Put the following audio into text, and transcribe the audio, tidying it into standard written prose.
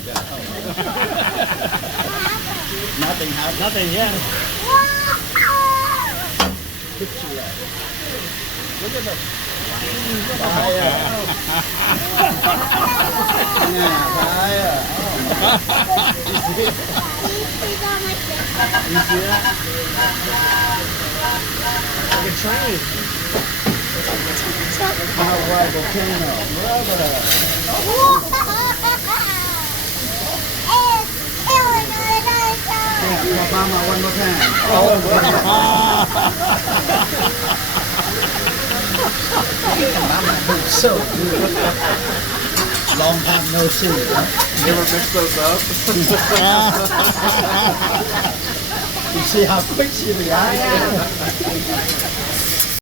like that. Nothing happened. Nothing, yeah. Picture that. Look at the fire. Yeah, fire. Oh. You see that? Like a train. Hawaii volcano. Brother. Yeah, Obama one more time. Mama looks so good. Long time no see. Huh? Never mix those up. You see how quick she reacted?